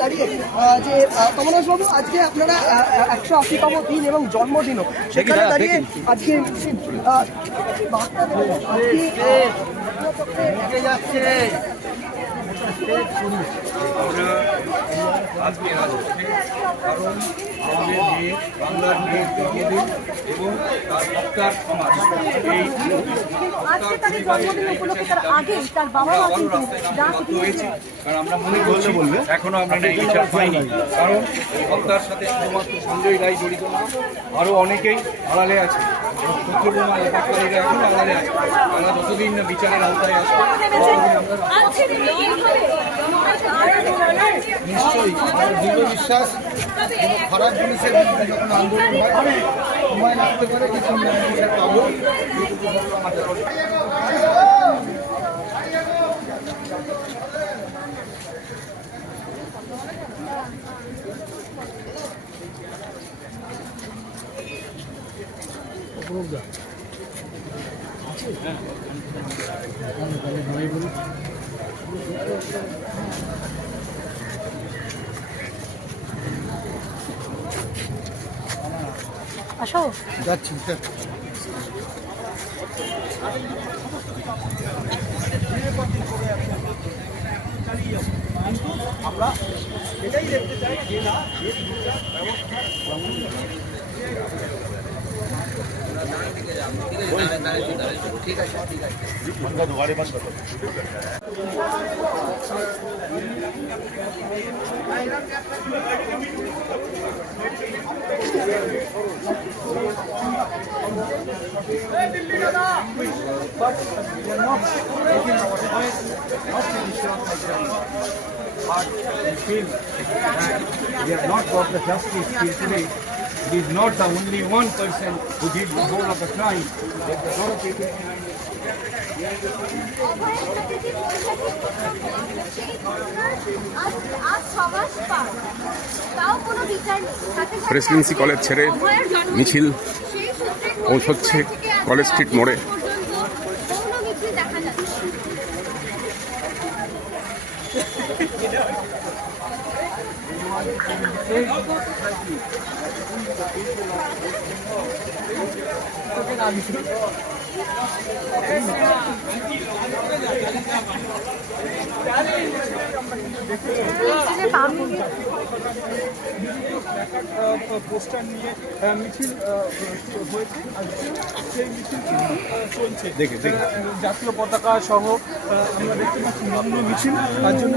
দাঁড়িয়ে যে কমলাসবাবু আজকে আপনারা 180তম দিন এবং জন্মদিনও সেখানে দাঁড়িয়ে আজকে যাচ্ছে আজকে কারণ আমাদের মেয়ে বাংলার মেয়ে জন্মদিন এবং তার সরকার সমাজ এই হয়েছে কারণ আমরা মনে করছি এখনো আমরা ন্যায় বিচার পাইনি কারণ এই হত্যার সাথে শুধুমাত্র সঞ্জয় রায় জড়িত না আরও অনেকেই আড়ালে আছে পুত্রবোমা এলাকারীরা এখনো আড়ালে আছে আমরা যতদিন না বিচারের আওতায় আসবো নিশ্চয়ই আমার দৃঢ় বিশ্বাস কোনো খারাপ জিনিসের বিরুদ্ধে যখন আন্দোলন হয় সময় লাগতে পারে কিন্তু আমরা পাবো। আসো যাচ্ছি আমরা এটাই দেখতে চাই যে না ঠিক আছে ঠিক আছে But we feel that we have not got the justice till today. It is not the only one person who did the whole of the crime. There are a lot of people behind it. Presidency college ছেড়ে মিছিল পৌঁছচ্ছে college street মোড়ে। Poster নিয়ে মিছিল হয়েছে সেই মিছিল চলছে দেখে জাতীয় পতাকা সহ আমরা দেখতে পাচ্ছি বিভিন্ন মিছিল তার জন্য